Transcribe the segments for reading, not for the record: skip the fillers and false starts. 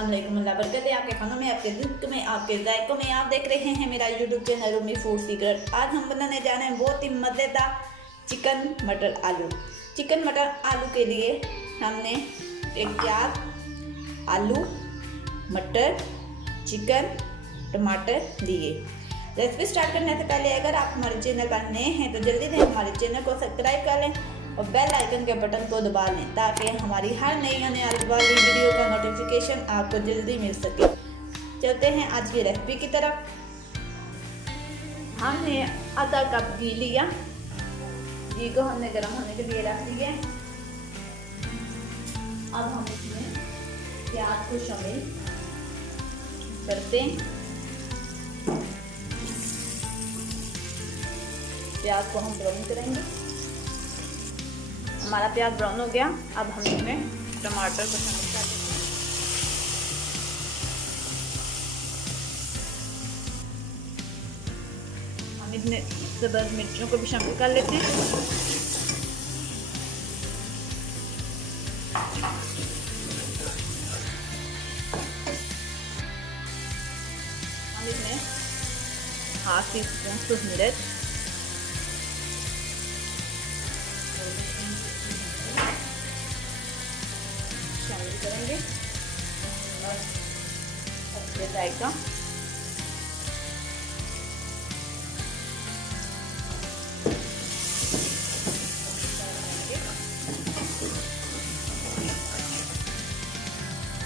अस्सलाम वालेकुम अल्लाह बरकत है आपके खानों में, आपके रिज़्क़ में, आपके जायकों में। आप देख रहे हैं मेरा यूट्यूब चैनल उम्मी फूड सीक्रेट। आज हम बनाने जा रहे हैं बहुत ही मज़ेदार चिकन मटर आलू। चिकन मटर आलू के लिए हमने एक प्याज, आलू, मटर, चिकन, टमाटर लिए। रेसिपी स्टार्ट करने से पहले अगर आप हमारे चैनल पर नए हैं तो जल्दी से हमारे चैनल को सब्सक्राइब कर लें और बेल आइकन के बटन को दबा लें ताकि हमारी हर नई आने वाली वीडियो का नोटिफिकेशन आपको जल्दी मिल सके। चलते हैं आज की रेसिपी की तरफ। हमने आधा कप घी लिया। घी को हमने गर्म होने के लिए रख दिया। अब हम इसमें प्याज को शामिल करते हैं। प्याज को हम ब्राउन करेंगे। हमारा प्याज ब्राउन हो गया। अब हम इसमें टमाटर को शामिल कर देते हैं। हम इसमें सब्ज़ मिर्चों को भी शामिल कर लेते हैं। हम इसमें हाफ टी स्पून सूखी मिर्च, शामिल करेंगे और अच्छे जायका।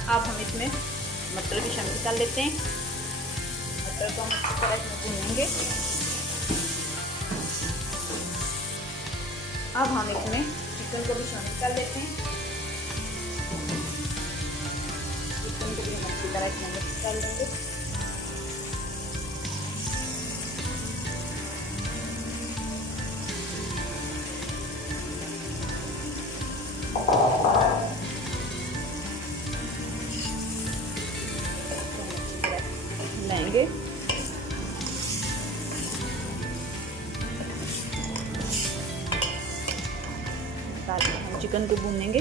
अब हम इसमें मटर भी शामिल कर लेते हैं। मटर को हम अच्छी तरह से भूनेंगे। अब हम इसमें चिकन को भी शामिल कर लेते हैं। चिकन को भी हम अच्छी तरह से मिक्स कर लेंगे। लेंगे हम चिकन को भूनेंगे।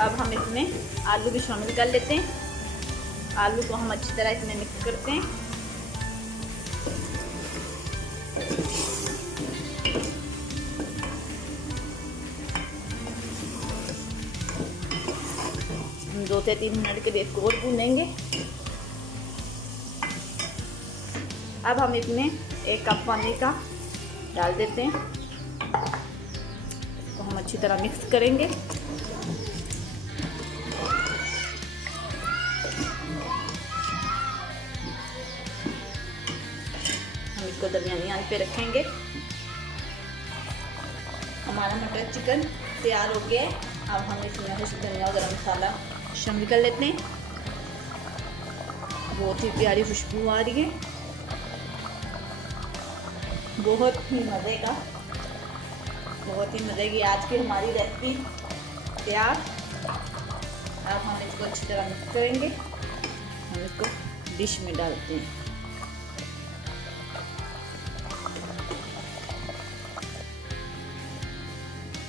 अब हम इसमें आलू भी शामिल कर लेते हैं। आलू को हम अच्छी तरह इसमें मिक्स करते हैं। हम 2 से 3 मिनट के लिए इसको और भूनेंगे। अब हम इसमें 1 कप पानी का डाल देते हैं। इसको हम अच्छी तरह मिक्स करेंगे। हम इसको दरमियानी आंच पे रखेंगे। हमारा मटर चिकन तैयार हो गया है। अब हम इसमें धनिया और गरम मसाला शामिल कर लेते हैं। बहुत ही प्यारी खुशबू आ रही है, बहुत ही मज़े की आज की हमारी रेसिपी तैयार। अब हम इसको अच्छी तरह मिक्स करेंगे। हम इसको डिश में डालते हैं।